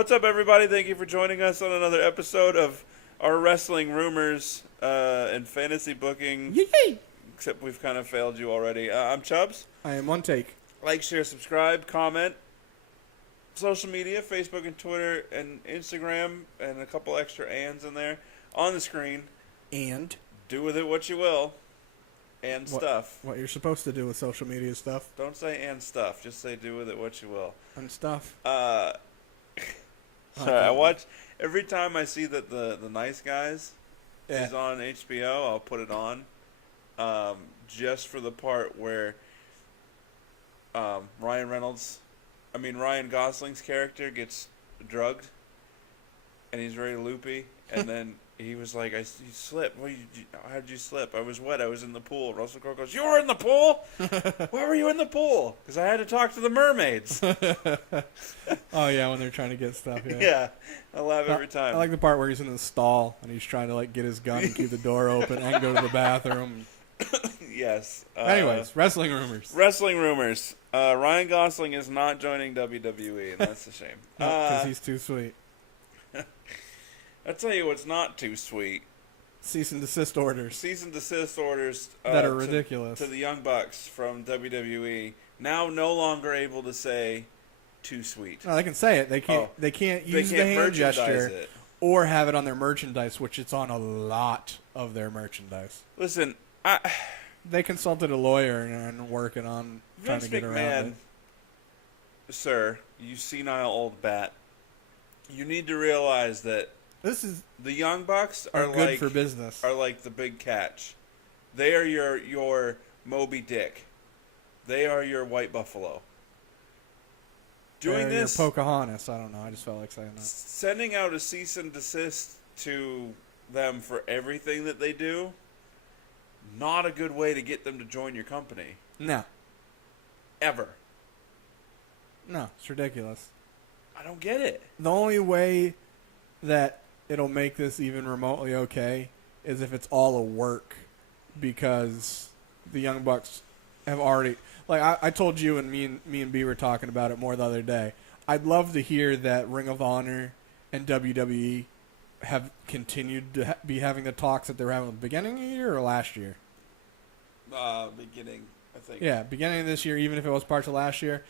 What's up, everybody? Thank you for joining us on another episode of our wrestling rumors and fantasy booking. Yay! Except we've kind of failed you already. I'm Chubbs. I am one take. Like, share, subscribe, comment. Social media, Facebook and Twitter and Instagram, and a couple extra ands in there on the screen. And do with it what you will. And stuff. What you're supposed to do with social media stuff. Don't say and stuff. Just say do with it what you will. And stuff. Sorry, I watch every time I see that the Nice Guys is on HBO. I'll put it on, just for the part where Ryan Gosling's character gets drugged, and he's very loopy, and then he was like, "You slipped. How did you slip? I was wet. I was in the pool." Russell Crowe goes, "You were in the pool? Why were you in the pool?" Because I had to talk to the mermaids. Oh yeah, when they're trying to get stuff. Yeah, yeah, I laugh every time. I like the part where he's in the stall and he's trying to like get his gun and keep the door open and go to the bathroom. Yes. Anyways, wrestling rumors. Wrestling rumors. Ryan Gosling is not joining WWE, and that's a shame. Because he's too sweet. I'll tell you what's not too sweet. Cease and desist orders. Cease and desist orders that are ridiculous. To the Young Bucks from WWE. Now no longer able to say too sweet. No, they can say it. They can't. They can't use the hand gesture or have it on their merchandise, which it's on a lot of their merchandise. Listen, they consulted a lawyer and working on trying to get around it. Sir, you senile old bat. You need to realize that the Young Bucks are good for business. Are like the big catch. They are your Moby Dick. They are your White Buffalo. Doing this, your Pocahontas. I don't know. I just felt like saying that. Sending out a cease and desist to them for everything that they do. Not a good way to get them to join your company. No. Ever. No, it's ridiculous. I don't get it. The only way that it'll make this even remotely okay is if it's all a work, because the Young Bucks have already, like I told you, and me and B were talking about it more the other day. I'd love to hear that Ring of Honor and WWE have continued to be having the talks that they were having at the beginning of the year or last year. Beginning, I think. Yeah, beginning of this year, even if it was parts of last year.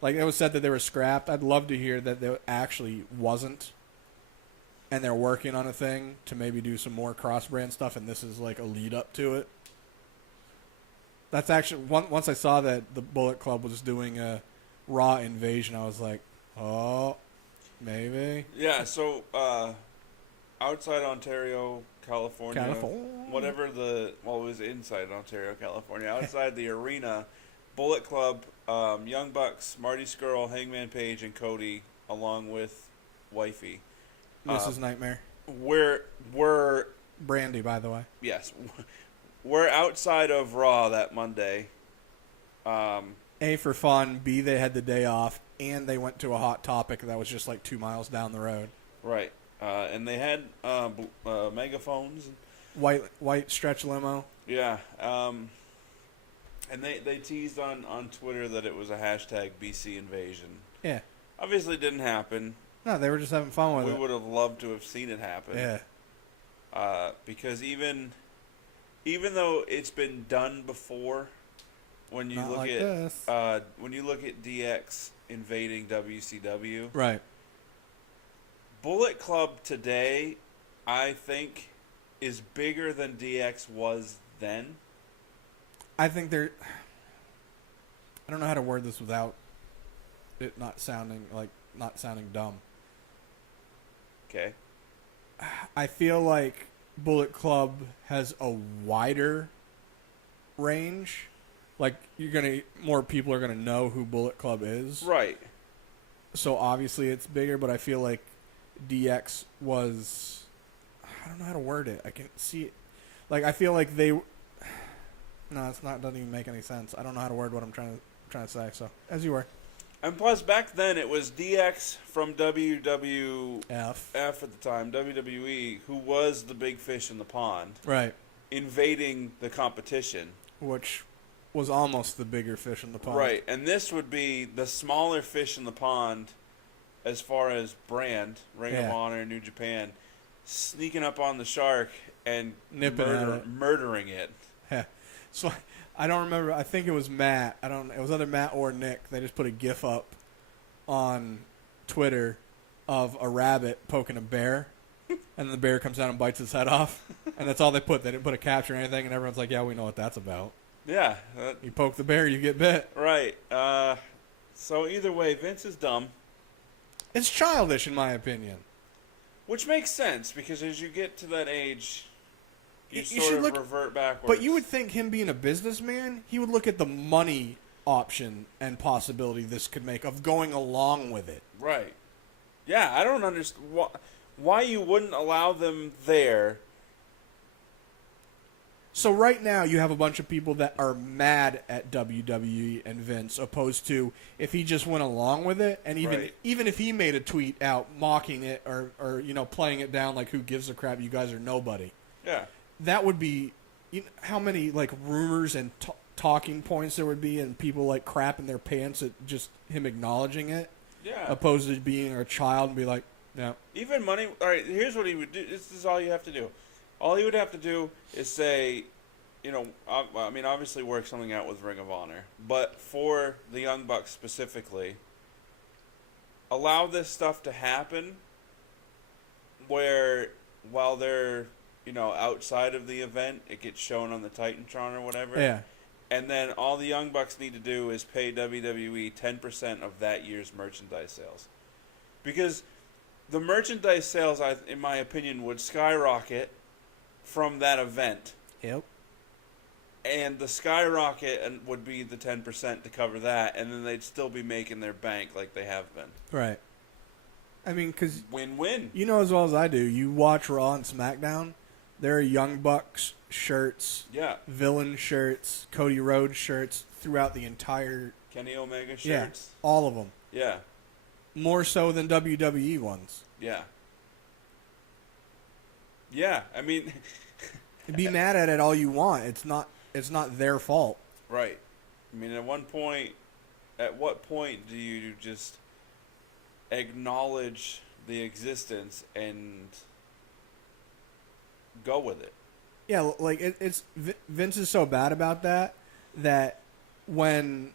Like, it was said that they were scrapped. I'd love to hear that there actually wasn't, and they're working on a thing to maybe do some more cross-brand stuff, and this is like a lead-up to it. That's actually, once I saw that the Bullet Club was doing a Raw Invasion, I was like, oh, maybe. Yeah, so outside Ontario, California, it was inside Ontario, California, outside the arena, Bullet Club, Young Bucks, Marty Scurll, Hangman Page, and Cody, along with Wifey. Mrs. Nightmare. We're Brandy, by the way. Yes. We're outside of Raw that Monday. A, for fun. B, they had the day off, and they went to a Hot Topic that was just like 2 miles down the road. Right. And they had megaphones. White stretch limo. Yeah. And they teased on Twitter that it was a hashtag BC invasion. Yeah. Obviously didn't happen. No, they were just having fun with it. We would have loved to have seen it happen. Yeah. Because even though it's been done before, when you look at DX invading WCW, right. Bullet Club today, I think, is bigger than DX was then. I think I don't know how to word this without it not sounding dumb. Okay. I feel like Bullet Club has a wider range. Like, more people are gonna know who Bullet Club is. Right. So obviously it's bigger, but I feel like DX was, I don't know how to word it. I can see it. Like, I feel like doesn't even make any sense. I don't know how to word what I'm trying to say. So, as you were. And plus, back then, it was DX from WWF at the time, WWE, who was the big fish in the pond. Right. Invading the competition. Which was almost the bigger fish in the pond. Right. And this would be the smaller fish in the pond as far as brand, Ring of Honor, New Japan, sneaking up on the Shark and murdering it. Yeah. So I don't remember. I think it was Matt. It was either Matt or Nick. They just put a GIF up on Twitter of a rabbit poking a bear, and the bear comes down and bites his head off, and that's all they put. They didn't put a caption or anything, and everyone's like, "Yeah, we know what that's about." Yeah. You poke the bear, you get bit. Right. So either way, Vince is dumb. It's childish, in my opinion. Which makes sense, because as you get to that age, you should revert backwards. But you would think him being a businessman, he would look at the money option and possibility this could make of going along with it. Right. Yeah, I don't understand why you wouldn't allow them there. So right now you have a bunch of people that are mad at WWE and Vince, opposed to if he just went along with it, and even if he made a tweet out mocking it or playing it down like, who gives a crap, you guys are nobody. Yeah. That would be, how many like rumors and talking points there would be, and people like crapping their pants at just him acknowledging it. Yeah. Opposed to being a child and be like, no. Even money. All right. Here's what he would do. This is all you have to do. All he would have to do is say, I mean, obviously work something out with Ring of Honor, but for the Young Bucks specifically, allow this stuff to happen where while they're, outside of the event, it gets shown on the Titantron or whatever. Yeah. And then all the Young Bucks need to do is pay WWE 10% of that year's merchandise sales. Because the merchandise sales, in my opinion, would skyrocket from that event. Yep. And the skyrocket would be the 10% to cover that, and then they'd still be making their bank like they have been. Right. I mean, because... Win-win. You know as well as I do, you watch Raw and SmackDown, there are Young Bucks shirts, Villain shirts, Cody Rhodes shirts throughout the entire... Kenny Omega shirts. Yeah, all of them. Yeah. More so than WWE ones. Yeah. Yeah, I mean... Be mad at it all you want. It's not their fault. Right. I mean, at what point do you just acknowledge the existence and go with it? Yeah, like it's Vince is so bad about that when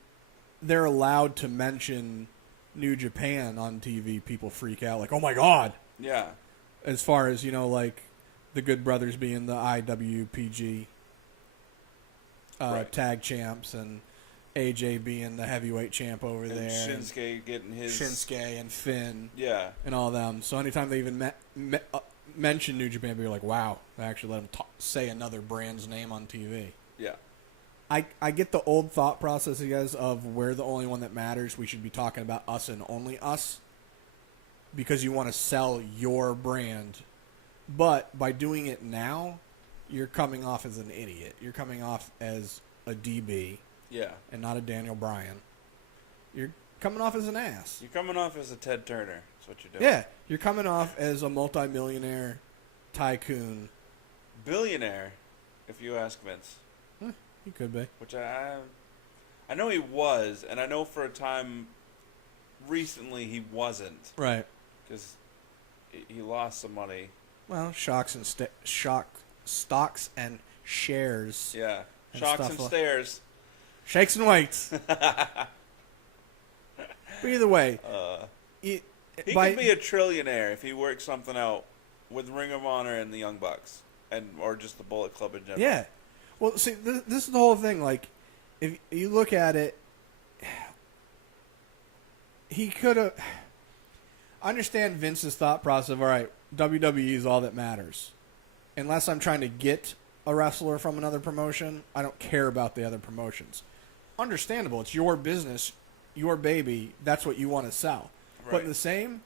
they're allowed to mention New Japan on TV, people freak out like, "Oh my God!" Yeah. As far as like the Good Brothers being the IWPG tag champs and AJ being the heavyweight champ over and there, Shinsuke getting his Shinsuke and Finn, and all them. So anytime they even mention New Japan, people are like, "Wow, they actually let them say another brand's name on TV." Yeah. I get the old thought process, you guys, of we're the only one that matters. We should be talking about us and only us because you want to sell your brand. But by doing it now, you're coming off as an idiot. You're coming off as a DB. Yeah. And not a Daniel Bryan. You're coming off as an ass. You're coming off as a Ted Turner. That's what you're doing. Yeah. You're coming off as a multimillionaire tycoon. Billionaire, if you ask Vince. He could be. Which I know he was, and I know for a time recently he wasn't. Right. Because he lost some money. Well, stocks and shares. Yeah. Shocks and stares. Shakes and weights. But either way. He could be a trillionaire if he works something out with Ring of Honor and the Young Bucks. Or just the Bullet Club in general. Yeah. Well, see, this is the whole thing. Like, if you look at it, he could have... I understand Vince's thought process of, all right, WWE is all that matters. Unless I'm trying to get a wrestler from another promotion, I don't care about the other promotions. Understandable. It's your business, your baby. That's what you want to sell. Right. But the same,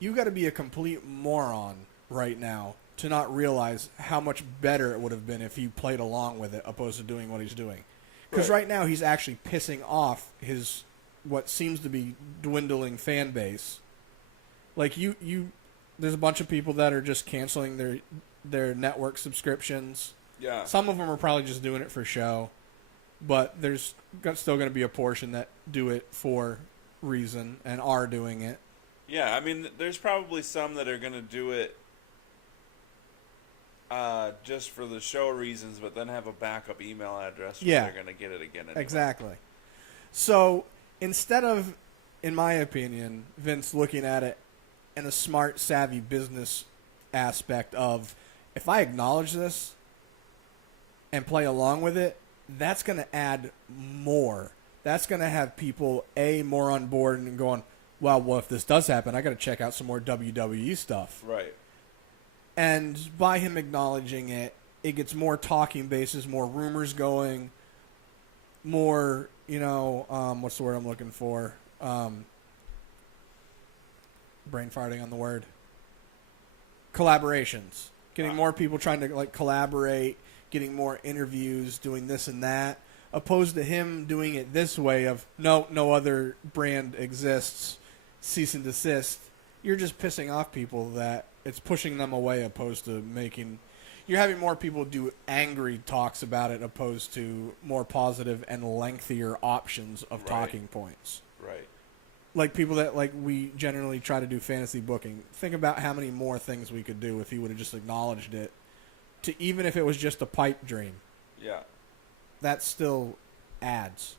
you got to be a complete moron right now to not realize how much better it would have been if he played along with it opposed to doing what he's doing. Because right now he's actually pissing off his what seems to be dwindling fan base. Like there's a bunch of people that are just canceling their network subscriptions. Yeah. Some of them are probably just doing it for show, but there's still going to be a portion that do it for reason and are doing it. Yeah, I mean, there's probably some that are going to do it just for the show reasons, but then have a backup email address where they're going to get it again anyway. Exactly. So instead of, in my opinion, Vince looking at it in a smart, savvy business aspect of, if I acknowledge this and play along with it, that's going to add more. That's going to have people, more on board and going, well, if this does happen, I got to check out some more WWE stuff. Right. And by him acknowledging it, it gets more talking bases, more rumors going, more, what's the word I'm looking for? Brain farting on the word. Collaborations. Getting more people trying to collaborate, getting more interviews, doing this and that, opposed to him doing it this way of, no other brand exists, cease and desist. You're just pissing off people that it's pushing them away, opposed to you're having more people do angry talks about it, opposed to more positive and lengthier options of talking points. Right. Like people that we generally try to do fantasy booking. Think about how many more things we could do if he would have just acknowledged it, to even if it was just a pipe dream. Yeah. That still adds.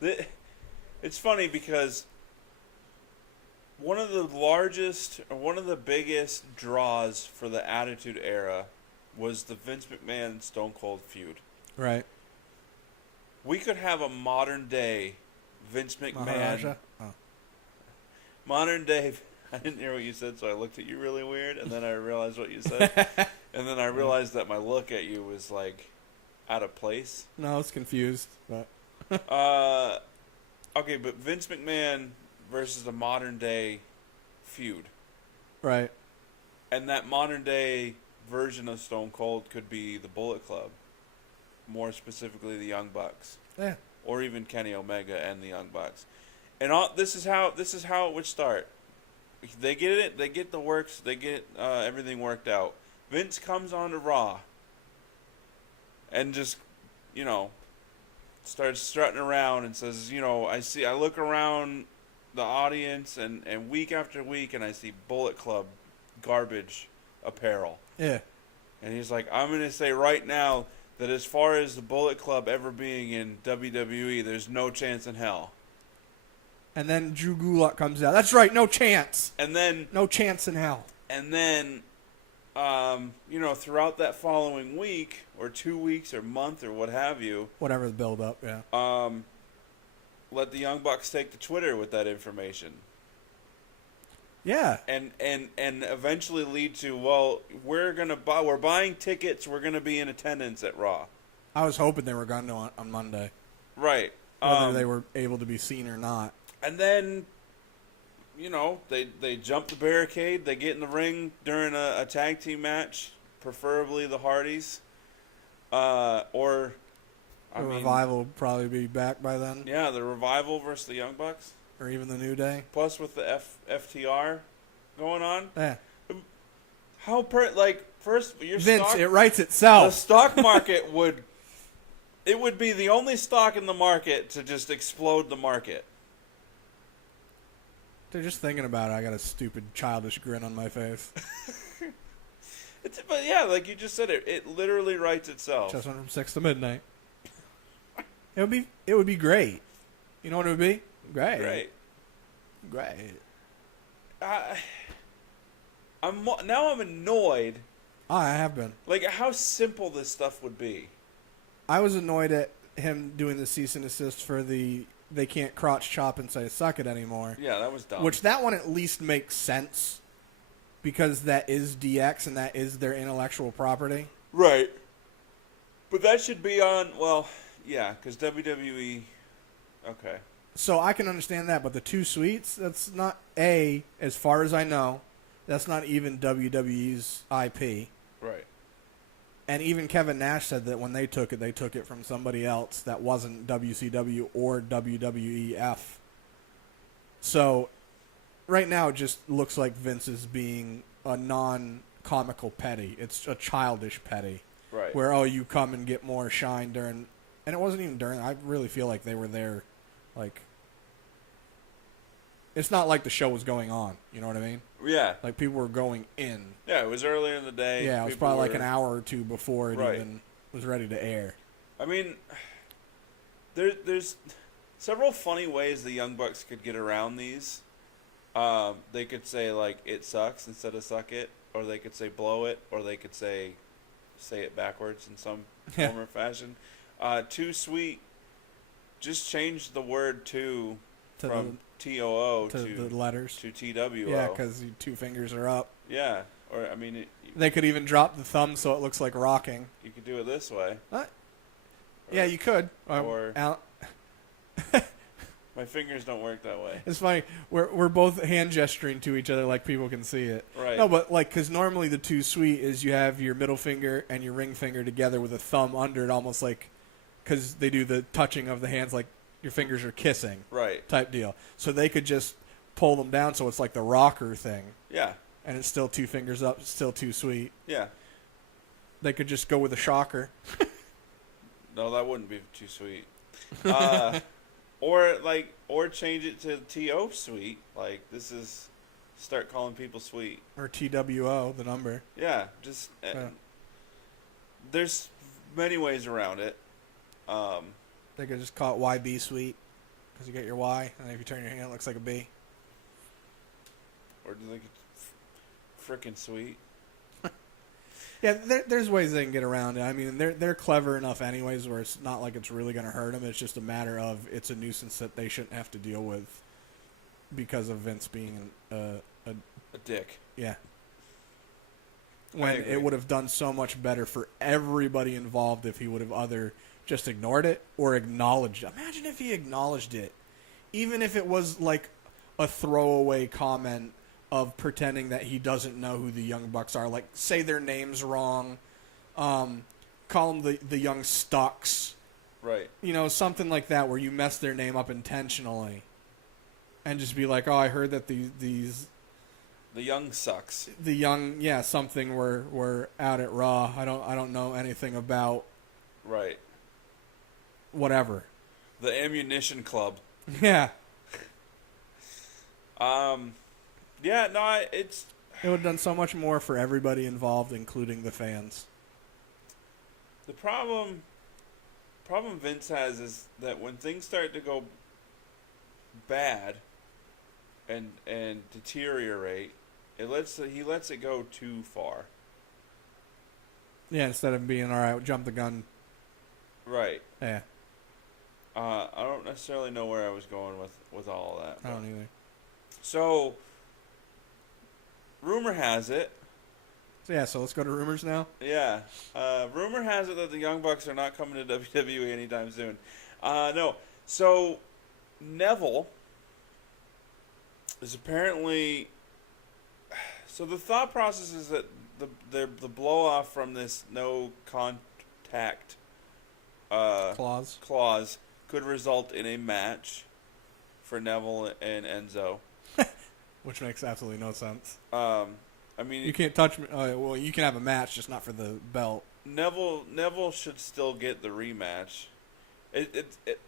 It's funny because one of the biggest draws for the Attitude Era was the Vince McMahon Stone Cold feud. Right. We could have a modern day Vince McMahon. Modern day. I didn't hear what you said, so I looked at you really weird, and then I realized what you said, and then I realized that my look at you was out of place. No, I was confused, but. Okay, but Vince McMahon versus a modern day feud. Right. And that modern day version of Stone Cold could be the Bullet Club. More specifically, the Young Bucks. Yeah. Or even Kenny Omega and the Young Bucks. And this is how it would start. They get it. They get the works. They get everything worked out. Vince comes on to Raw. And just, starts strutting around and says, I look around the audience and week after week, and I see Bullet Club garbage apparel. Yeah. And he's like, I'm going to say right now that as far as the Bullet Club ever being in WWE, there's no chance in hell. And then Drew Gulak comes out. That's right, no chance. And then... No chance in hell. And then, throughout that following week, or 2 weeks, or month, or what have you... Whatever the build-up, yeah. Let the Young Bucks take to Twitter with that information. Yeah. And eventually lead to, well, we're buying tickets, we're going to be in attendance at Raw. I was hoping they were going to on Monday. Right. Whether they were able to be seen or not. And then, they jump the barricade. They get in the ring during a tag team match, preferably the Hardys. Revival will probably be back by then. Yeah, the Revival versus the Young Bucks. Or even the New Day. Plus with the FTR going on. Yeah. First, your Vince, stock, it writes itself. The stock market would be the only stock in the market to just explode the market. They're just thinking about it. I got a stupid, childish grin on my face. But yeah, like you just said, it literally writes itself. Just went from 6 to midnight. It would be great. You know what it would be? Great. I'm annoyed. I have been. Like how simple this stuff would be. I was annoyed at him doing the cease and assist for they can't crotch chop and say suck it anymore. Yeah, that was dumb. Which that one at least makes sense because that is DX and that is their intellectual property. Right. But that should be on, because WWE, okay. So I can understand that, but the 2 suites, that's not, as far as I know, that's not even WWE's IP. Right. And even Kevin Nash said that when they took it from somebody else that wasn't WCW or WWEF. So right now it just looks like Vince is being a non-comical petty. It's a childish petty. Right. Where, you come and get more shine during... And it wasn't even during... I really feel like they were there, It's not like the show was going on. You know what I mean? Yeah. Like, people were going in. Yeah, it was earlier in the day. Yeah, it was probably like an hour or two before it Right. even was ready to air. I mean, there's several funny ways the Young Bucks could get around these. They could say, like, it sucks instead of suck it, or they could say blow it, or they could say it backwards in some form or fashion. Too sweet, just change the word to from TOO to the letters. to TWO. Yeah, because 2 fingers are up. Yeah, or, I mean... They could even drop the thumb so it looks like rocking. You could do it this way. Yeah, you could. Or... My fingers don't work that way. It's funny. We're both hand gesturing to each other like people can see it. Right. No, but like, because normally the too sweet is you have your middle finger and your ring finger together with a thumb under it, almost like, because they do the touching of the hands like your fingers are kissing. Right. Type deal. So they could just pull them down so it's like the rocker thing. Yeah. And it's still 2 fingers up, still too sweet. Yeah. They could just go with a shocker. No, that wouldn't be too sweet. Or change it to TO sweet. Like, this is, start calling people sweet. Or TWO, the number. Yeah, just there's many ways around it. They could just call it YB sweet because you get your Y, and then if you turn your hand, it looks like a B. Or do they get frickin' sweet? Yeah, there's ways they can get around it. I mean, they're clever enough anyways where it's not like it's really going to hurt them. It's just a matter of it's a nuisance that they shouldn't have to deal with because of Vince being a dick. Yeah. When it would have done so much better for everybody involved if he would have either just ignored it or acknowledged it. Imagine if he acknowledged it. Even if it was like a throwaway comment of pretending that he doesn't know who the Young Bucks are. Like, say their names wrong. Call them the Young Stucks. Right. You know, something like that where you mess their name up intentionally. And just be like, oh, I heard that these the Young Sucks. The Young, yeah, something were out at Raw. I don't know anything about. Right. Whatever. The Ammunition Club. Yeah. Yeah, no, it would have done so much more for everybody involved, including the fans. The problem Vince has is that when things start to go bad and deteriorate, he lets it go too far. Yeah, instead of being all right, jump the gun. Right. Yeah. I don't necessarily know where I was going with all of that. I don't either. So, rumor has it. So let's go to rumors now. Yeah. Rumor has it that the Young Bucks are not coming to WWE anytime soon. No. So, Neville is apparently... So the thought process is that the blow-off from this no contact clause could result in a match for Neville and Enzo. Which makes absolutely no sense. I mean, you can't touch me. Well, you can have a match, just not for the belt. Neville should still get the rematch.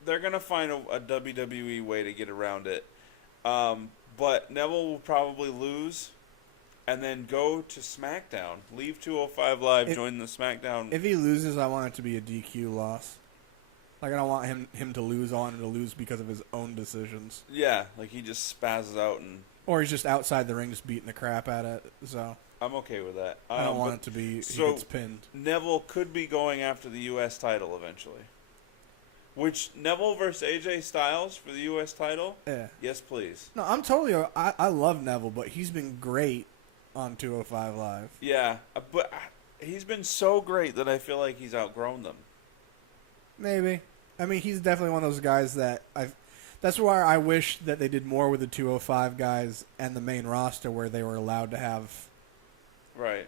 They're gonna find a WWE way to get around it. But Neville will probably lose, and then go to SmackDown. Leave 205 Live, join the SmackDown. If he loses, I want it to be a DQ loss. Like, I don't want him to lose. I want him to lose because of his own decisions. Yeah, like he just spazzes out and... Or he's just outside the ring just beating the crap out of it. So I'm okay with that. I don't want it to be he gets pinned. Neville could be going after the U.S. title eventually. Which, Neville versus AJ Styles for the U.S. title? Yeah. Yes, please. No, I'm totally... I love Neville, but he's been great on 205 Live. Yeah, but he's been so great that I feel like he's outgrown them. Maybe. I mean, he's definitely one of those guys that that's why I wish that they did more with the 205 guys and the main roster where they were allowed to have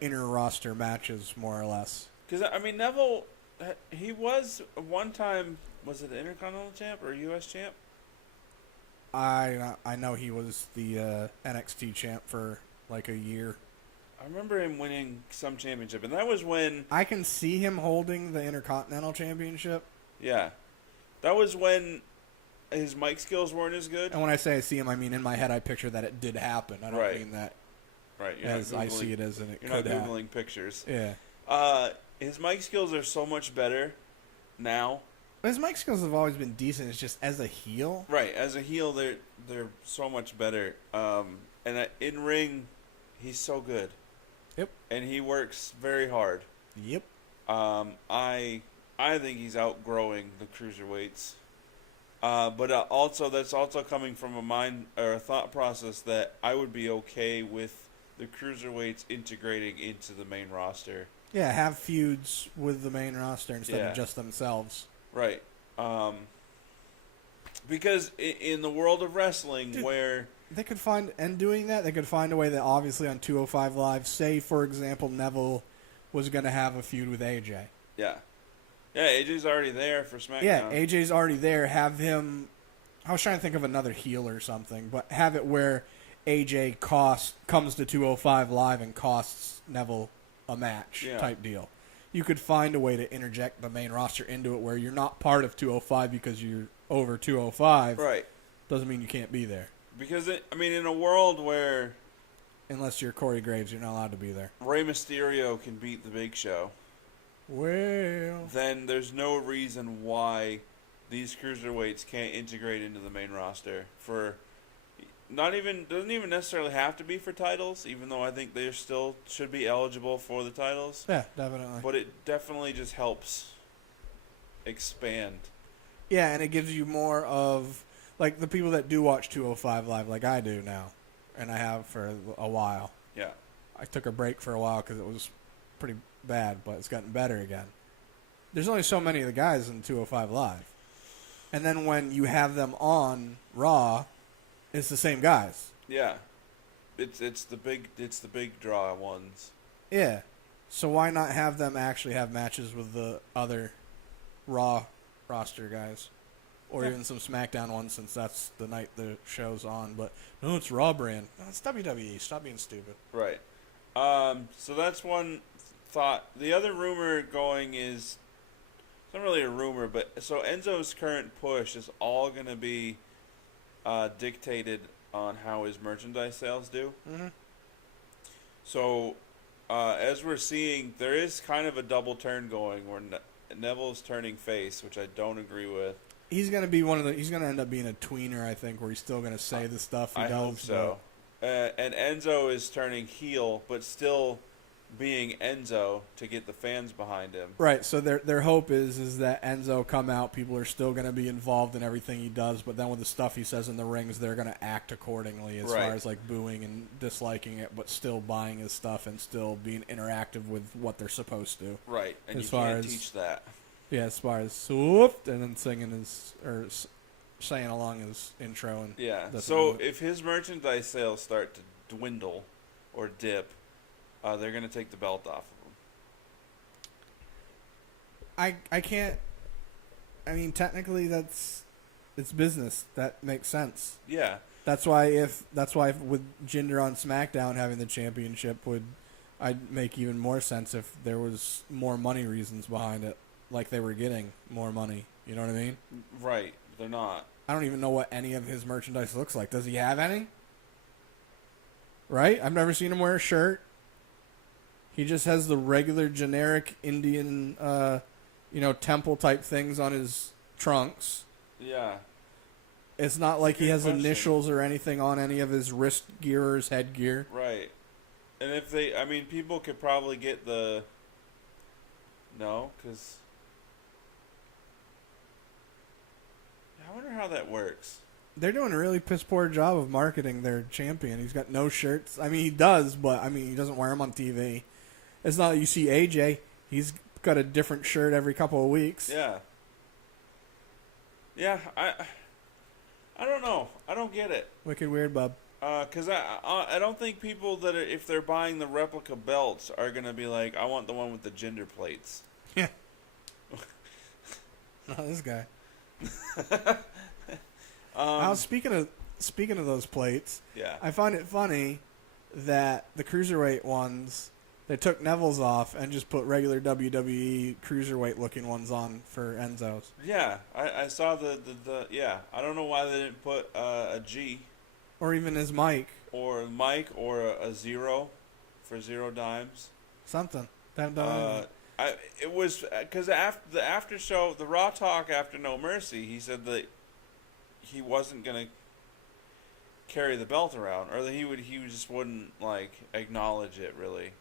inner roster matches, more or less. Because, I mean, Neville, he was one time, was it the Intercontinental Champ or U.S. Champ? I know he was the NXT champ for like a year. I remember him winning some championship, and that was when... I can see him holding the Intercontinental Championship. Yeah. That was when his mic skills weren't as good. And when I say I see him, I mean in my head I picture that it did happen. I don't mean that Right. as I see it as in it You're could not happen. Googling pictures. Yeah. His mic skills are so much better now. His mic skills have always been decent. It's just as a heel. Right. As a heel, they're so much better. And in ring, he's so good. Yep. And he works very hard. Yep. I think he's outgrowing the cruiserweights. But also that's also coming from a mind or a thought process that I would be okay with the cruiserweights integrating into the main roster. Yeah, have feuds with the main roster instead of just themselves. Right. Because in the world of wrestling, Dude, where they could find, and doing that, they could find a way that obviously on 205 Live, say for example Neville was going to have a feud with AJ. Yeah, AJ's already there for SmackDown. Yeah, AJ's already there. Have him. I was trying to think of another heel or something, but have it where AJ comes to 205 Live and costs Neville a match type deal. You could find a way to interject the main roster into it where you're not part of 205 because you're over 205. Right. Doesn't mean you can't be there. Because, in a world where... Unless you're Corey Graves, you're not allowed to be there. Rey Mysterio can beat the Big Show. Well... Then there's no reason why these cruiserweights can't integrate into the main roster for... doesn't even necessarily have to be for titles, even though I think they still should be eligible for the titles. Yeah, definitely. But it definitely just helps expand. Yeah, and it gives you more of, like, the people that do watch 205 Live, like I do now, and I have for a while. Yeah. I took a break for a while because it was pretty bad, but it's gotten better again. There's only so many of the guys in 205 Live. And then when you have them on Raw, it's the same guys. Yeah. It's the big draw ones. Yeah. So why not have them actually have matches with the other Raw roster guys? Or even some SmackDown ones, since that's the night the show's on. But no, it's Raw brand. No, it's WWE. Stop being stupid. Right. So that's one thought. The other rumor going is, it's not really a rumor, but so Enzo's current push is all going to be dictated on how his merchandise sales do. Mm-hmm. So, as we're seeing, there is kind of a double turn going where Neville's turning face, which I don't agree with. He's gonna be he's gonna end up being a tweener, I think, where he's still gonna say the stuff he does. I hope so. And Enzo is turning heel, but still being Enzo to get the fans behind him. Right. So their hope is that Enzo come out, people are still gonna be involved in everything he does, but then with the stuff he says in the rings, they're gonna act accordingly as far as like booing and disliking it, but still buying his stuff and still being interactive with what they're supposed to. Right. And as you far can't as, teach that. Yeah, as far as swooped and then singing saying along his intro and So if his merchandise sales start to dwindle or dip, they're going to take the belt off of him. I can't. I mean, technically, it's business. That makes sense. Yeah. That's why with Jinder on SmackDown having the championship I'd make even more sense if there was more money reasons behind it, like they were getting more money. You know what I mean? Right. They're not. I don't even know what any of his merchandise looks like. Does he have any? Right? I've never seen him wear a shirt. He just has the regular generic Indian, temple type things on his trunks. Yeah. It's not like he has initials or anything on any of his wrist gear or his headgear. Right. And if people could probably get because I wonder how that works. They're doing a really piss poor job of marketing their champion. He's got no shirts. I mean, he does, but he doesn't wear them on TV. It's not like you see AJ. He's got a different shirt every couple of weeks. Yeah. Yeah, I don't know. I don't get it. Wicked weird, bub. Because I don't think people that if they're buying the replica belts are going to be like, I want the one with the gender plates. Yeah. Not this guy. Speaking of those plates, yeah, I find it funny that the cruiserweight ones They took Neville's off and just put regular WWE cruiserweight looking ones on for Enzos. Yeah, I saw the yeah. I don't know why they didn't put a G Or even his mic. or Mike or a zero for 0 dimes. Something. They haven't done anything. It was because after the after show, the Raw talk after No Mercy, he said that he wasn't gonna carry the belt around, or that he just wouldn't like acknowledge it really,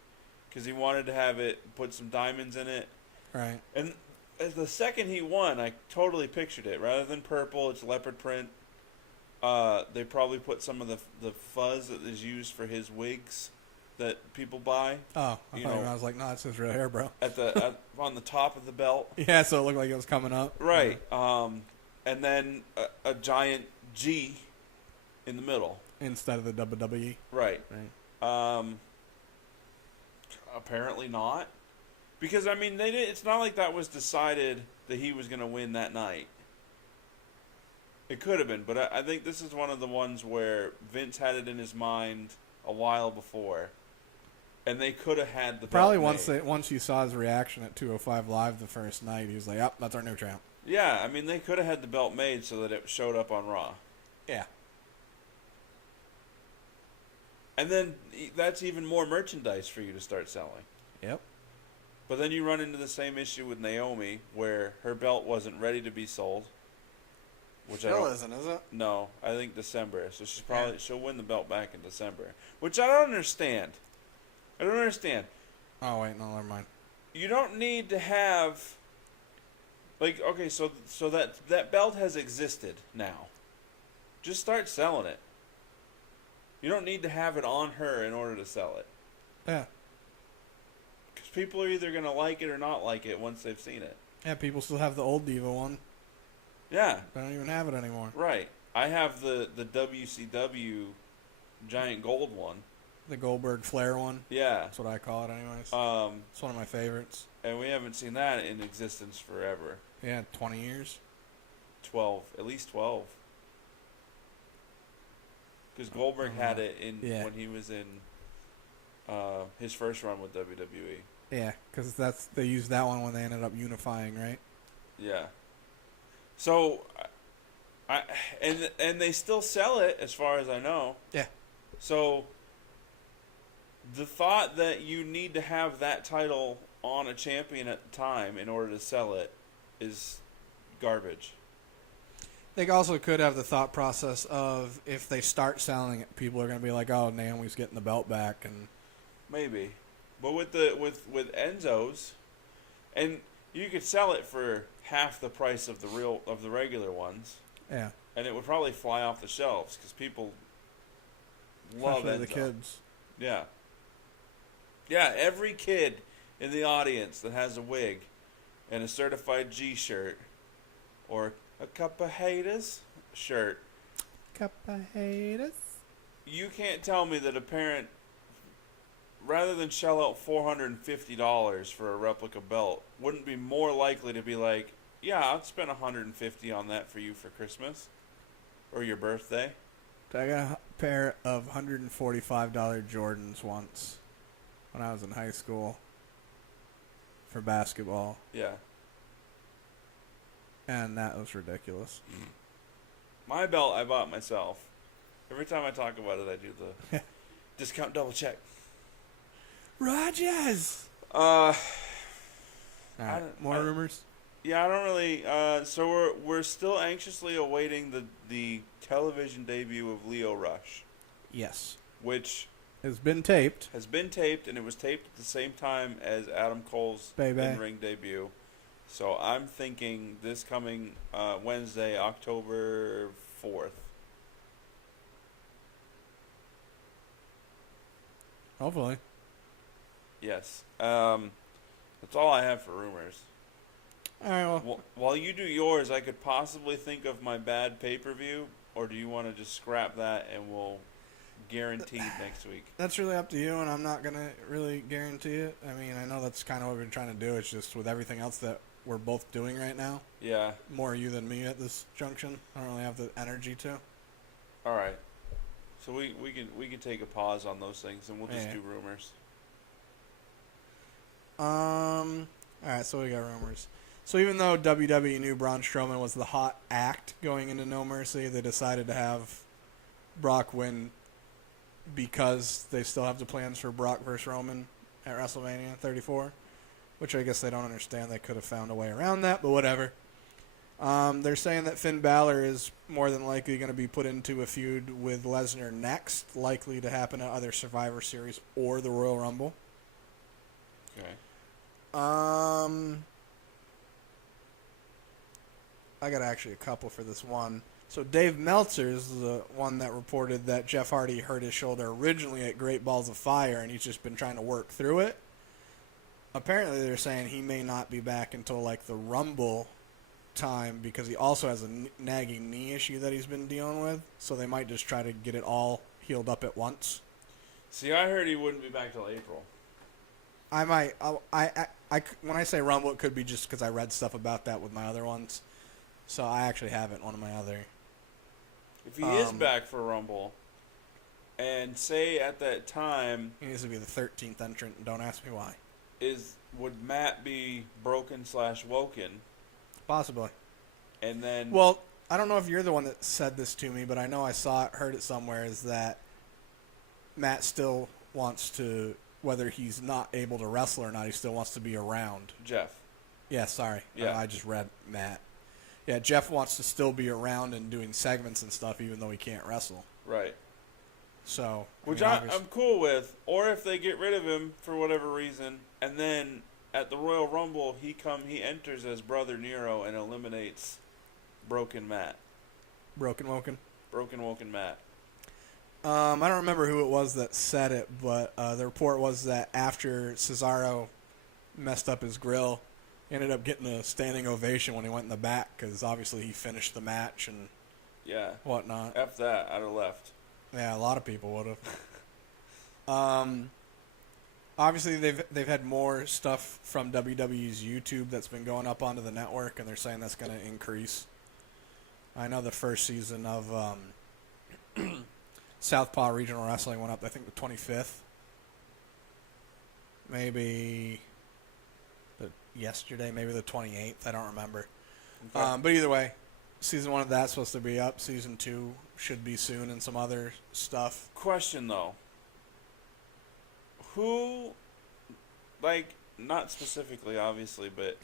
because he wanted to have it, put some diamonds in it. Right. And the second he won, I totally pictured it. Rather than purple, it's leopard print. They probably put some of the fuzz that is used for his wigs that people buy. Oh, I was like, no, it's his real hair, bro. On the top of the belt. Yeah, so it looked like it was coming up. Right. And then a giant G in the middle. Instead of the WWE. Right. Apparently not. Because, I mean, it's not like that was decided that he was going to win that night. It could have been, but I think this is one of the ones where Vince had it in his mind a while before. And they could have had the Probably belt once you saw his reaction at 205 Live the first night, he was like, yep, that's our new champ. Yeah, I mean, they could have had the belt made so that it showed up on Raw. Yeah. And then that's even more merchandise for you to start selling. Yep. But then you run into the same issue with Naomi, where her belt wasn't ready to be sold. Which Still isn't, is it? No, I think December. So she'll win the belt back in December. Which I don't understand. I don't understand. Oh, wait, no, never mind. You don't need to have... Like, okay, so that belt has existed now. Just start selling it. You don't need to have it on her in order to sell it. Yeah. Because people are either going to like it or not like it once they've seen it. Yeah, people still have the old Diva one. Yeah. They don't even have it anymore. Right. I have the WCW giant gold one. The Goldberg Flair one. Yeah. That's what I call it anyways. It's one of my favorites. And we haven't seen that in existence forever. Yeah, 20 years. 12. At least 12. Because Goldberg had it when he was in his first run with WWE. Yeah, because they used that one when they ended up unifying, right? Yeah. So, and they still sell it as far as I know. Yeah. So, the thought that you need to have that title on a champion at the time in order to sell it is garbage. They also could have the thought process of if they start selling it, people are going to be like, "Oh, Naomi's getting the belt back," and maybe, but with Enzos, and you could sell it for half the price of the regular ones. Yeah, and it would probably fly off the shelves because people love Enzo. The kids. Yeah, yeah. Every kid in the audience that has a wig and a certified G shirt or a cup of haters shirt. Cup of haters. You can't tell me that a parent, rather than shell out $450 for a replica belt, wouldn't be more likely to be like, yeah, I'd spend $150 on that for you for Christmas or your birthday. I got a pair of $145 Jordans once when I was in high school for basketball. Yeah. And that was ridiculous. My belt I bought myself. Every time I talk about it, I do the discount double check. Rogers! More rumors? Yeah, I don't really... so we're still anxiously awaiting the television debut of Leo Rush. Yes. Which... has been taped. And it was taped at the same time as Adam Cole's in-ring debut. So I'm thinking this coming Wednesday, October 4th. Hopefully. Yes. That's all I have for rumors. All right, well, while you do yours, I could possibly think of my bad pay-per-view, or do you want to just scrap that and we'll guarantee next week? That's really up to you, and I'm not going to really guarantee it. I mean, I know that's kind of what we've been trying to do. It's just with everything else that we're both doing right now. Yeah. More you than me at this junction. I don't really have the energy to. All right. So we can take a pause on those things, and we'll just do rumors. All right, so we got rumors. So even though WWE knew Braun Strowman was the hot act going into No Mercy, they decided to have Brock win because they still have the plans for Brock versus Roman at WrestleMania 34, which I guess they don't understand. They could have found a way around that, but whatever. They're saying that Finn Balor is more than likely going to be put into a feud with Lesnar next, likely to happen at either Survivor Series or the Royal Rumble. Okay. I got actually a couple for this one. So Dave Meltzer is the one that reported that Jeff Hardy hurt his shoulder originally at Great Balls of Fire, and he's just been trying to work through it. Apparently they're saying he may not be back until like the Rumble time because he also has a nagging knee issue that he's been dealing with, so they might just try to get it all healed up at once. See, I heard he wouldn't be back till April. I might. When I say Rumble, it could be just because I read stuff about that with my other ones. So I actually have it on my other. If he is back for Rumble, and say at that time... He needs to be the 13th entrant, and don't ask me why. Would Matt be broken/woken? Possibly. And then... Well, I don't know if you're the one that said this to me, but I know I saw it, heard it somewhere, is that Matt still wants to... Whether he's not able to wrestle or not, he still wants to be around. Jeff. Yeah, sorry. Yeah. I just read Matt. Yeah, Jeff wants to still be around and doing segments and stuff, even though he can't wrestle. Right. So, which I'm cool with. Or if they get rid of him for whatever reason, and then at the Royal Rumble he enters as Brother Nero and eliminates Broken Matt. Broken Woken Matt. I don't remember who it was that said it, but the report was that after Cesaro messed up his grill, he ended up getting a standing ovation when he went in the back because obviously he finished the match and whatnot. F that, I'd have left. Yeah, a lot of people would have. Obviously, they've had more stuff from WWE's YouTube that's been going up onto the network, and they're saying that's going to increase. I know the first season of Southpaw Regional Wrestling went up, I think, the 25th. Maybe yesterday, maybe the 28th. I don't remember. Okay. But either way, season 1 of that's supposed to be up. Season 2 should be soon and some other stuff. Question, though. Who, like, not specifically, obviously, but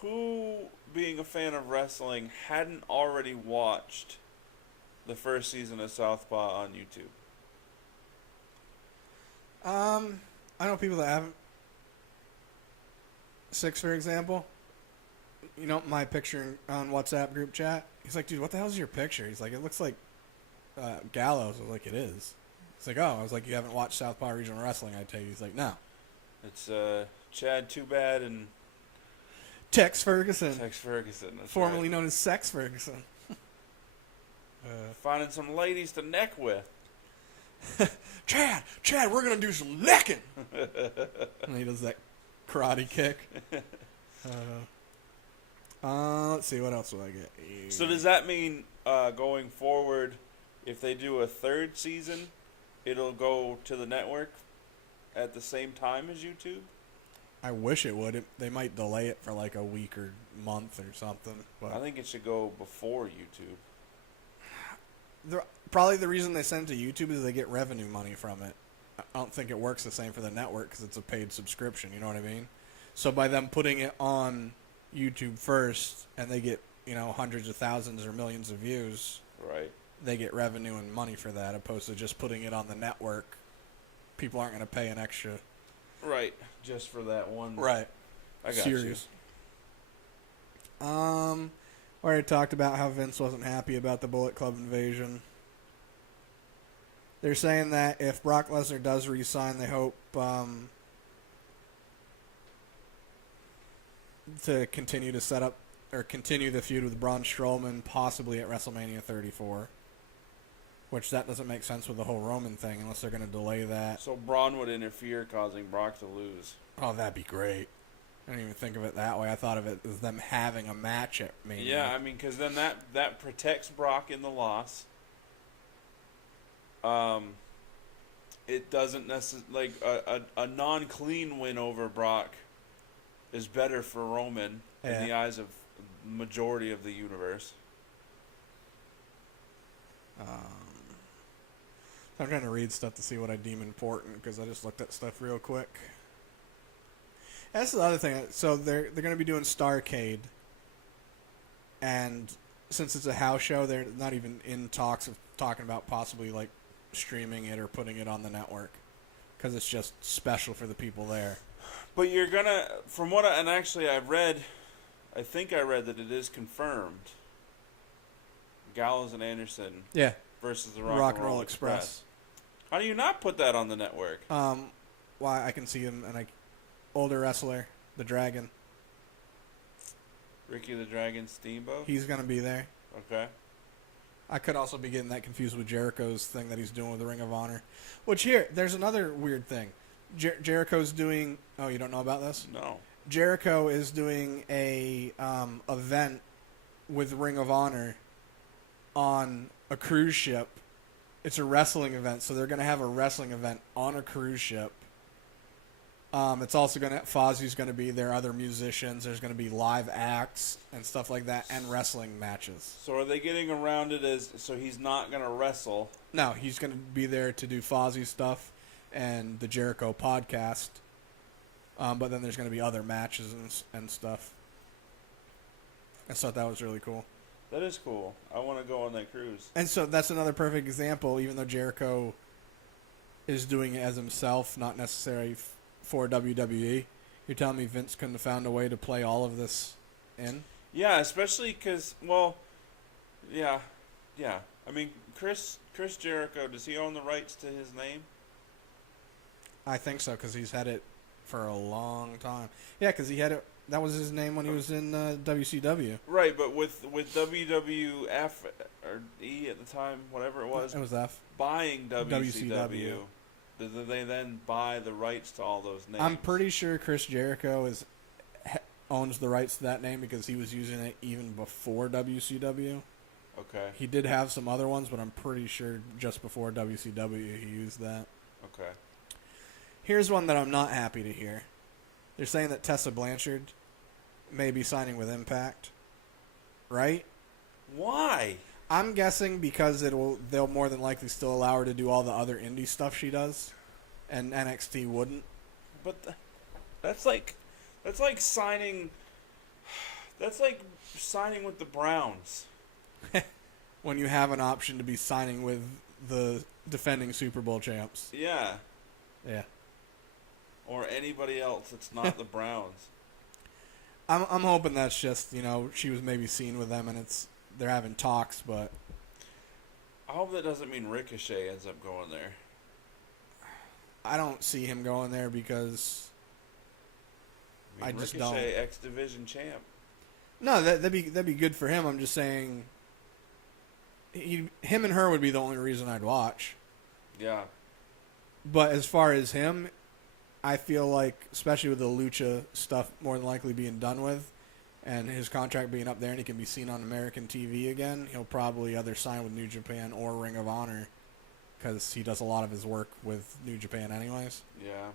who, being a fan of wrestling, hadn't already watched the first season of Southpaw on YouTube? I know people that haven't. Six, for example. You know, my picture on WhatsApp group chat. He's like, dude, what the hell's your picture? He's like, it looks like Gallows. I was like, it is. He's like, oh. I was like, you haven't watched Southpaw Regional Wrestling, I tell you. He's like, no. It's Chad Too Bad and Tex Ferguson. That's formerly known as Sex Ferguson. Finding some ladies to neck with. Chad, we're going to do some necking. And he does that karate kick. Let's see, what else will I get? So does that mean going forward, if they do a third season, it'll go to the network at the same time as YouTube? I wish it would. They might delay it for like a week or month or something. But I think it should go before YouTube. Probably the reason they send it to YouTube is they get revenue money from it. I don't think it works the same for the network because it's a paid subscription, you know what I mean? So by them putting it on YouTube first and they get, hundreds of thousands or millions of views, right? They get revenue and money for that opposed to just putting it on the network. People aren't going to pay an extra. Right, just for that one. Right. I got series. You. We already talked about how Vince wasn't happy about the Bullet Club invasion. They're saying that if Brock Lesnar does re-sign, they hope to continue to set up or continue the feud with Braun Strowman, possibly at WrestleMania 34. Which that doesn't make sense with the whole Roman thing unless they're going to delay that. So Braun would interfere, causing Brock to lose. Oh, that'd be great. I didn't even think of it that way. I thought of it as them having a match at Mania. Yeah, I mean, because then that protects Brock in the loss. it doesn't necessarily a non-clean win over Brock is better for Roman in the eyes of the majority of the universe. I'm trying to read stuff to see what I deem important because I just looked at stuff real quick. That's the other thing. So they're going to be doing Starrcade, and since it's a house show, they're not even in talks of talking about possibly like streaming it or putting it on the network because it's just special for the people there. But you're gonna, from what I think I read that it is confirmed. Gallows and Anderson. Yeah. Versus the Rock and Roll Express. How do you not put that on the network? Why I can see him and older wrestler, the Dragon. Ricky the Dragon Steamboat. He's gonna be there. Okay. I could also be getting that confused with Jericho's thing that he's doing with the Ring of Honor. Which there's another weird thing. Jericho's doing. Oh, you don't know about this? No. Jericho is doing a event with Ring of Honor on a cruise ship. It's a wrestling event, so they're going to have a wrestling event on a cruise ship. It's also going to Fozzie's going to be there, other musicians. There's going to be live acts and stuff like that, and wrestling matches. So are they getting around it as so he's not going to wrestle? No, he's going to be there to do Fozzie stuff and the Jericho podcast. But then there's going to be other matches and stuff. I thought that was really cool. That is cool. I want to go on that cruise. And so that's another perfect example, even though Jericho is doing it as himself, not necessarily for WWE. You're telling me Vince couldn't have found a way to play all of this in? Yeah, especially because, well, yeah. I mean, Chris Jericho, does he own the rights to his name? I think so, because he's had it for a long time. Yeah, because he had it. That was his name when he was in WCW. Right, but with WWF or E at the time, whatever it was F. Buying WCW. Did they then buy the rights to all those names? I'm pretty sure Chris Jericho owns the rights to that name because he was using it even before WCW. Okay. He did have some other ones, but I'm pretty sure just before WCW he used that. Okay. Here's one that I'm not happy to hear. They're saying that Tessa Blanchard may be signing with Impact. Right? Why? I'm guessing because they'll more than likely still allow her to do all the other indie stuff she does, and NXT wouldn't. But that's like signing. That's like signing with the Browns. When you have an option to be signing with the defending Super Bowl champs. Yeah. Yeah. Or anybody else that's not the Browns. I'm hoping that's just, she was maybe seen with them and they're having talks, but I hope that doesn't mean Ricochet ends up going there. I don't see him going there because I just don't. Ricochet X Division champ. No, that'd be good for him. I'm just saying him and her would be the only reason I'd watch. Yeah. But as far as him, I feel like, especially with the Lucha stuff more than likely being done with, and his contract being up there and he can be seen on American TV again, he'll probably either sign with New Japan or Ring of Honor because he does a lot of his work with New Japan anyways. Yeah.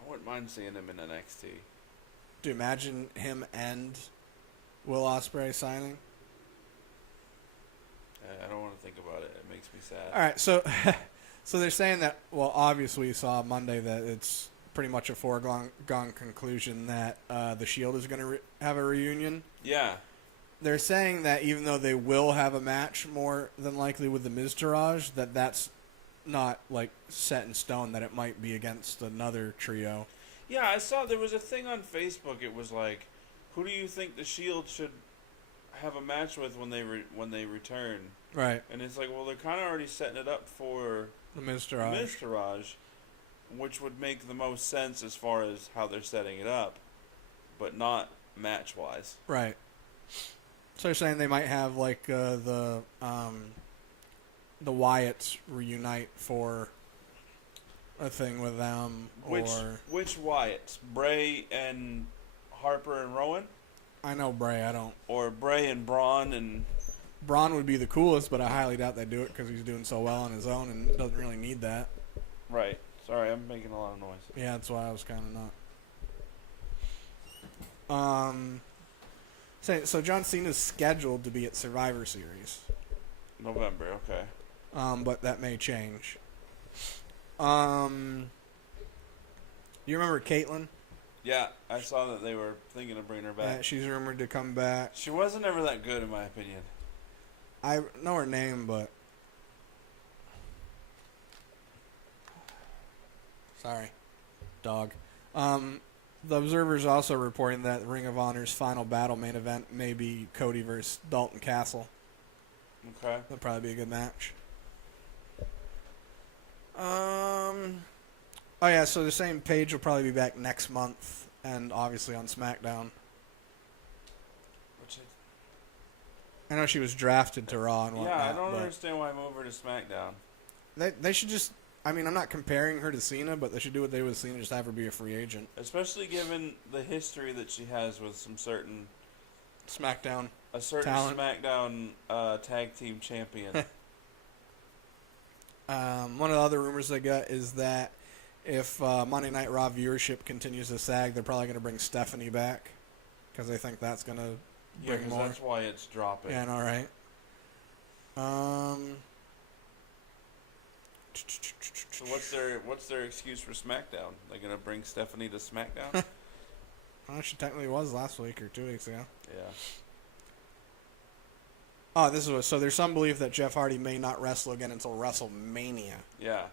I wouldn't mind seeing him in NXT. Do you imagine him and Will Ospreay signing? I don't want to think about it. It makes me sad. All right, so they're saying that, well, obviously we saw Monday that it's pretty much a foregone conclusion that the Shield is going to have a reunion. Yeah. They're saying that even though they will have a match more than likely with the Miztourage, that's not like set in stone, that it might be against another trio. Yeah, I saw there was a thing on Facebook. It was like, who do you think the Shield should have a match with when they return? Right. And it's like, well, they're kind of already setting it up for the Miztourage, which would make the most sense as far as how they're setting it up, but not match-wise. Right. So they're saying they might have like the Wyatts reunite for a thing with them, which Wyatts? Bray and Harper and Rowan? I know Bray. I don't. Or Bray and Braun and. Braun would be the coolest, but I highly doubt they do it because he's doing so well on his own and doesn't really need that. Right. Sorry, I'm making a lot of noise. Yeah, that's why I was kind of not. So John Cena's scheduled to be at Survivor Series. November, okay. But that may change. Do you remember Kaitlyn? Yeah, I saw that they were thinking of bringing her back. Yeah, she's rumored to come back. She wasn't ever that good, in my opinion. I know her name, but... Sorry. Dog. The Observer's also reporting that Ring of Honor's final battle main event may be Cody versus Dalton Castle. Okay. That'll probably be a good match. Oh yeah, so the same Paige will probably be back next month, and obviously on SmackDown. I know she was drafted to Raw and whatnot. Yeah, I don't understand why I'm over to SmackDown. They should just... I mean, I'm not comparing her to Cena, but they should do what they did with Cena, just have her be a free agent. Especially given the history that she has with some certain... SmackDown A certain talent. SmackDown tag team champion. One of the other rumors I got is that if Monday Night Raw viewership continues to sag, they're probably going to bring Stephanie back, because they think that's going to bring more. That's why it's dropping. Yeah, I know, right? So what's their excuse for SmackDown? They're gonna bring Stephanie to SmackDown? Well, she technically was last week or 2 weeks ago. Yeah. Oh, so there's some belief that Jeff Hardy may not wrestle again until WrestleMania. Yeah.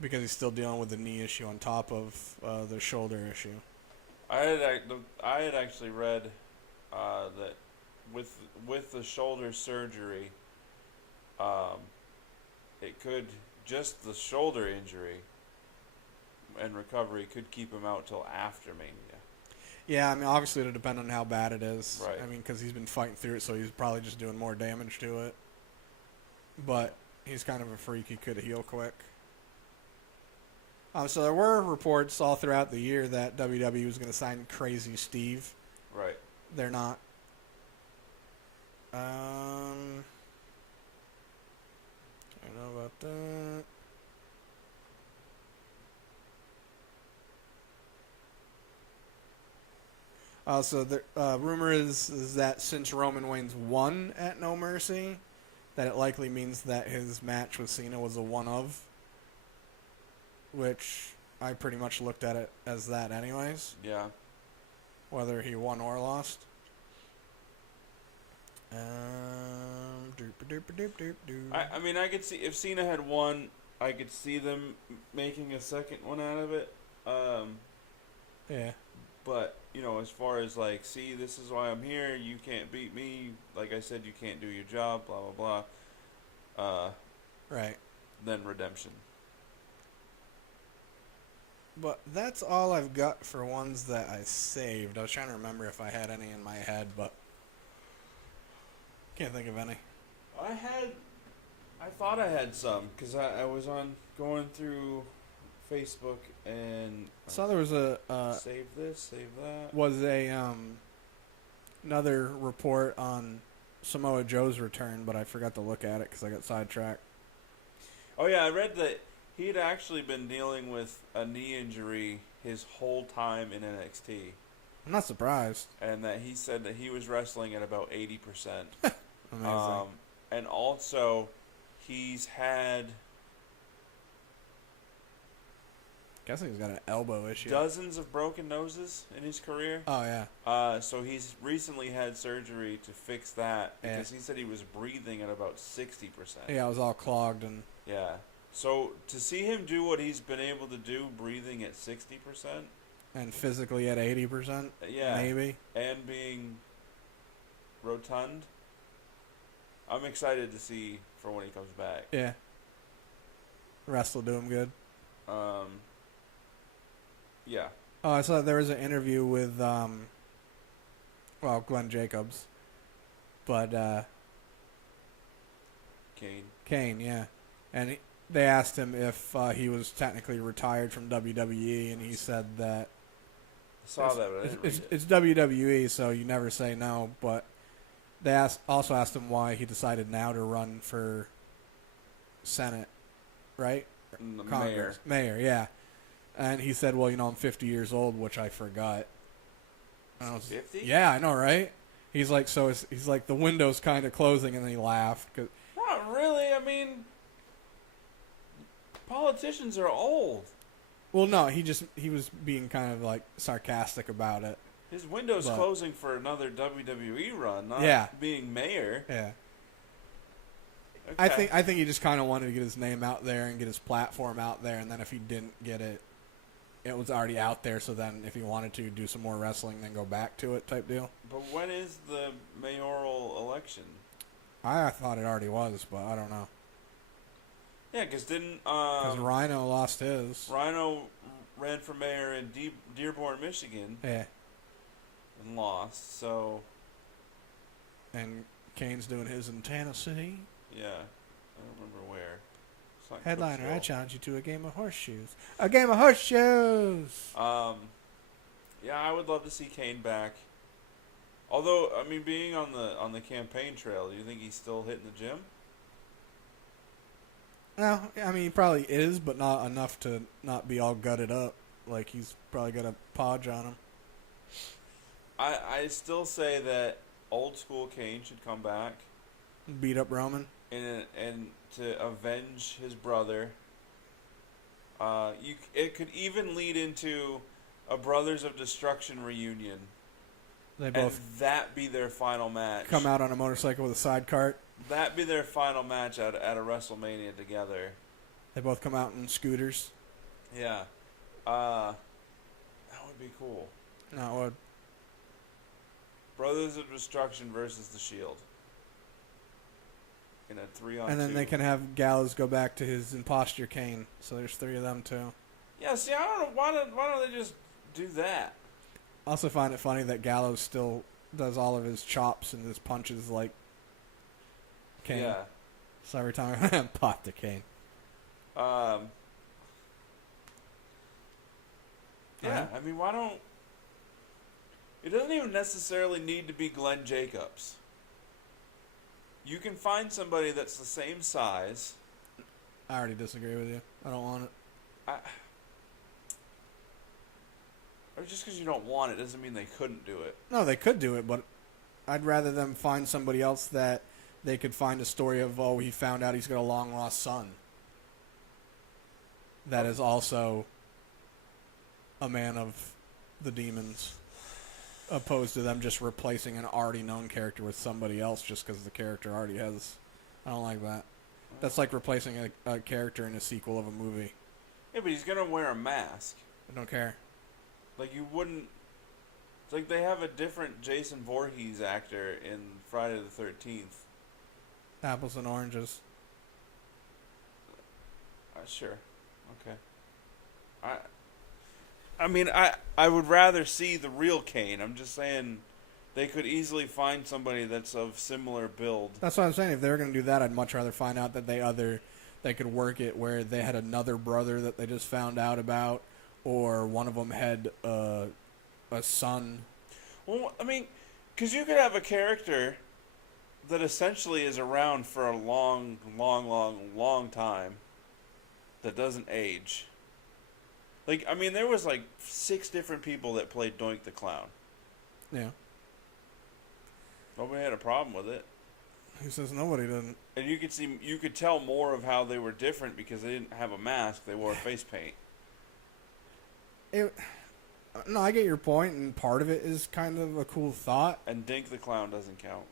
Because he's still dealing with the knee issue on top of the shoulder issue. I had actually read that with the shoulder surgery, it could, just the shoulder injury and recovery could keep him out till after Mania. Yeah, I mean, obviously it'll depend on how bad it is. Right. I mean, because he's been fighting through it, so he's probably just doing more damage to it. But he's kind of a freak. He could heal quick. So there were reports all throughout the year that WWE was going to sign Crazy Steve. Right. They're not. I don't know about that. So the rumor is that since Roman Reigns won at No Mercy, that it likely means that his match with Cena was a one-of, which I pretty much looked at it as that anyways, Yeah. whether he won or lost. I mean, I could see if Cena had won, I could see them making a second one out of it. Yeah. But, you know, as far as like, see, this is why I'm here, you can't beat me, like I said, you can't do your job, blah, blah, blah. Right. Then redemption. But that's all I've got for ones that I saved. I was trying to remember if I had any in my head, but can't think of any. I thought I had some, because I was going through Facebook and I saw there was a save this, save that. was a another report on Samoa Joe's return, but I forgot to look at it because I got sidetracked. Oh yeah, I read that he had actually been dealing with a knee injury his whole time in NXT. I'm not surprised. And that he said that he was wrestling at about 80%. Amazing. And also, he's had Guessing he's got an elbow issue. dozens of broken noses in his career. Oh, yeah. So he's recently had surgery to fix that because he said he was breathing at about 60%. Yeah, it was all clogged and... Yeah. So to see him do what he's been able to do, breathing at 60%. And physically at 80%? Yeah. Maybe. And being rotund. I'm excited to see for when he comes back. Yeah. The rest will do him good. Yeah. Oh, I saw there was an interview with, Glenn Jacobs. But, Cain, yeah. And they asked him if he was technically retired from WWE, and he said that... I saw that, but I didn't read it. It's WWE, so you never say no, but they also asked him why he decided now to run for Senate right? The Congress. Mayor, yeah. And he said, well, I'm 50 years old, which I forgot. And I was, 50? Yeah, I know, right? He's like, he's like, the window's kind of closing, and then he laughed. Not really. I mean, politicians are old. Well, no, he was being kind of like sarcastic about it. His window's closing for another WWE run, not being mayor. Yeah. Okay. I think he just kind of wanted to get his name out there and get his platform out there, and then if he didn't get it, it was already out there. So then, if he wanted to do some more wrestling, then go back to it, type deal. But when is the mayoral election? I thought it already was, but I don't know. Yeah, because didn't because Rhino lost his. Rhino ran for mayor in Dearborn, Michigan. Yeah. And lost. So. And Cain's doing his in Tennessee. Yeah, I don't remember where. Headliner, I challenge you to a game of horseshoes. A game of horseshoes! Yeah, I would love to see Cain back. Although, I mean, being on the campaign trail, do you think he's still hitting the gym? No, I mean, he probably is, but not enough to not be all gutted up. Like, he's probably got a podge on him. I still say that old school Cain should come back. Beat up Roman? And to avenge his brother. It could even lead into a Brothers of Destruction reunion. They both and that be their final match. Come out on a motorcycle with a side cart. That be their final match at a WrestleMania together. They both come out in scooters. Yeah. That would be cool. No, it would. Brothers of Destruction versus The Shield. In a 3-on-2. And then they can have Gallows go back to his imposture Cain. So there's 3 of them too. Yeah, see, I don't know. Why don't they just do that? I also find it funny that Gallows still does all of his chops and his punches like Cain. Yeah. So every time I pop the Cain. Yeah, Right. I mean, why don't... It doesn't even necessarily need to be Glenn Jacobs. You can find somebody that's the same size. I already disagree with you. I don't want it. Or just because you don't want it doesn't mean they couldn't do it. No, they could do it, but I'd rather them find somebody else that they could find a story of, oh, he found out he's got a long-lost son. That is also a man of the demons. Opposed to them just replacing an already known character with somebody else just because the character already has... I don't like that. That's like replacing a character in a sequel of a movie. Yeah, but he's going to wear a mask. I don't care. Like, you wouldn't... It's like they have a different Jason Voorhees actor in Friday the 13th. Apples and oranges. Sure. Okay. I mean, I would rather see the real Cain. I'm just saying they could easily find somebody that's of similar build. That's what I'm saying. If they were going to do that, I'd much rather find out that they could work it where they had another brother that they just found out about, or one of them had a son. Well, I mean, because you could have a character that essentially is around for a long, long, long, long time that doesn't age. Like, I mean, there was like 6 different people that played Doink the Clown. Yeah. Nobody had a problem with it. Who says nobody didn't? And you could tell more of how they were different because they didn't have a mask; they wore face paint. No, I get your point, and part of it is kind of a cool thought. And Dink the Clown doesn't count.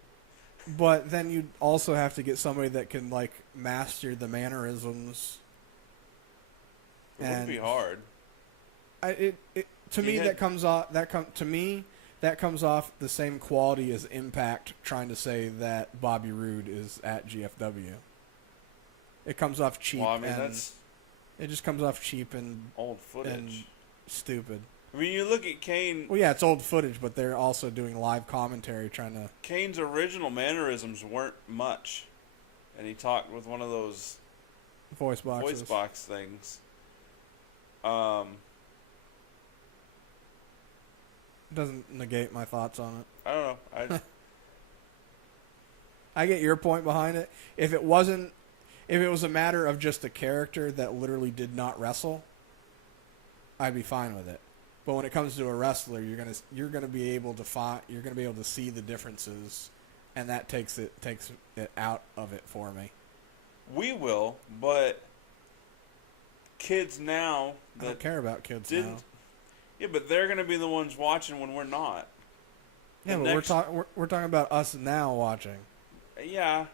But then you'd also have to get somebody that can like master the mannerisms. It wouldn't be hard. To me that comes off the same quality as Impact trying to say that Bobby Roode is at GFW. It comes off cheap. Well, I mean, it just comes off cheap and old footage and stupid. I mean, you look at Cain. Well, yeah, it's old footage, but they're also doing live commentary trying to. Cain's original mannerisms weren't much, and he talked with one of those voice box things. Doesn't negate my thoughts on it. I don't know. I get your point behind it. If it wasn't, If it was a matter of just a character that literally did not wrestle, I'd be fine with it. But when it comes to a wrestler, you're gonna be able to you're gonna be able to see the differences, and that takes it out of it for me. We will, but kids now that I don't care about kids now. Yeah, but they're gonna be the ones watching when we're not. Yeah, but we're talking about us now watching. Yeah,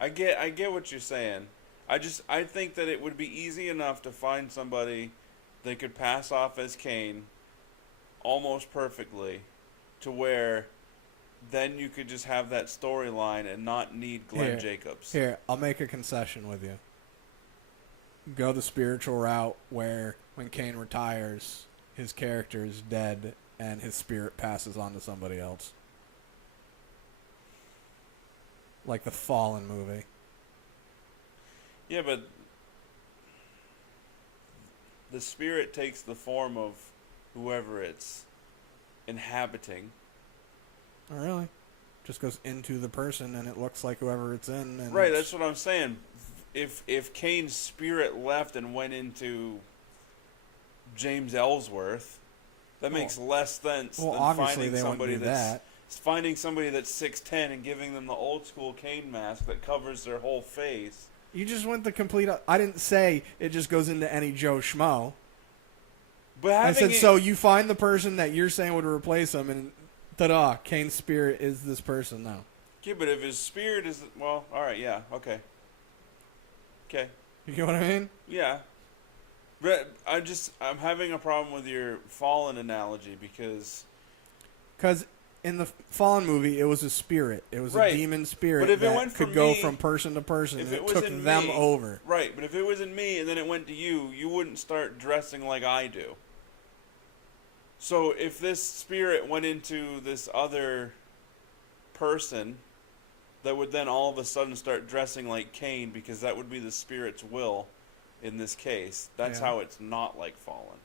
I get what you're saying. I think that it would be easy enough to find somebody they could pass off as Cain almost perfectly, to where then you could just have that storyline and not need Glenn Jacobs. Here, I'll make a concession with you. Go the spiritual route where when Cain retires, his character is dead and his spirit passes on to somebody else. Like the Fallen movie. Yeah, but the spirit takes the form of whoever it's inhabiting. Oh, really? Just goes into the person and it looks like whoever it's in. And right, that's what I'm saying. If Cain's spirit left and went into James Ellsworth, that makes less sense than finding somebody that's 6'10" and giving them the old school Cain mask that covers their whole face. You just went the complete... I didn't say it just goes into any Joe Schmo. But I said, so you find the person that you're saying would replace him, and ta-da, Cain's spirit is this person now. Yeah, but if his spirit is... Well, alright, yeah, okay. Okay. You get what I mean? Yeah. But I'm having a problem with your Fallen analogy because... Because in the Fallen movie, it was a spirit. It was a demon spirit that could go from person to person, and it took them over. Right, but if it was in me and then it went to you, you wouldn't start dressing like I do. So if this spirit went into this other person, that would then all of a sudden start dressing like Cain, because that would be the spirit's will in this case. That's how it's not like Fallen.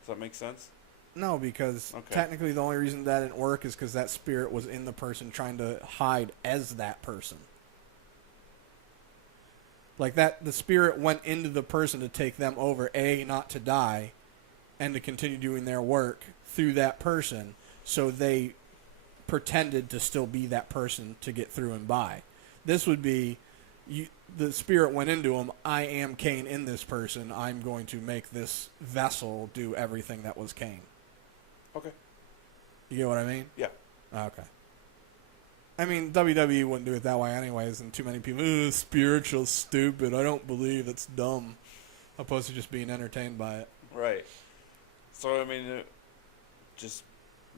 Does that make sense? No, because technically the only reason that didn't work is because that spirit was in the person trying to hide as that person. Like that, the spirit went into the person to take them over, not to die, and to continue doing their work through that person, so they pretended to still be that person to get through and by. This would be, the spirit went into him, I am Cain in this person, I'm going to make this vessel do everything that was Cain. Okay. You get what I mean? Yeah. Okay. I mean, WWE wouldn't do it that way anyways, and too many people, spiritual, stupid, I don't believe, it's dumb, opposed to just being entertained by it. Right. So, I mean, just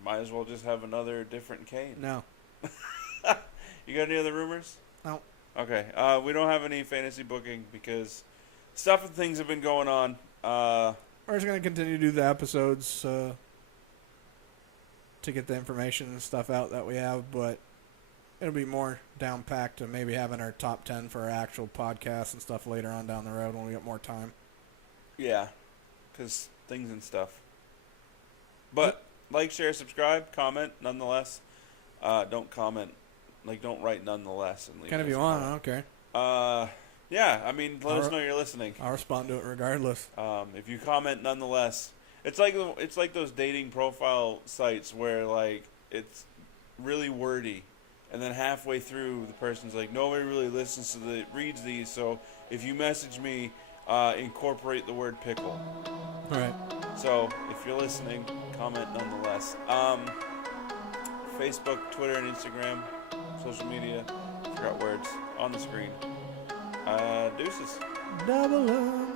might as well just have another different Cain. No. You got any other rumors? No. Okay. We don't have any fantasy booking because stuff and things have been going on. We're just going to continue to do the episodes to get the information and stuff out that we have, but it'll be more down-packed to maybe having our top 10 for our actual podcast and stuff later on down the road when we get more time. Yeah, because things and stuff. But like, share, subscribe, comment, nonetheless. Don't comment. Like, don't write nonetheless. And leave kind of you want, I don't care. Yeah, I mean, let us know you're listening. I'll respond to it regardless. If you comment nonetheless. It's like those dating profile sites where, like, it's really wordy. And then halfway through, the person's like, nobody really reads these, so if you message me, incorporate the word pickle. Right. So, if you're listening, comment nonetheless. Facebook, Twitter, and Instagram, social media, forgot words, on the screen. Deuces. Double up.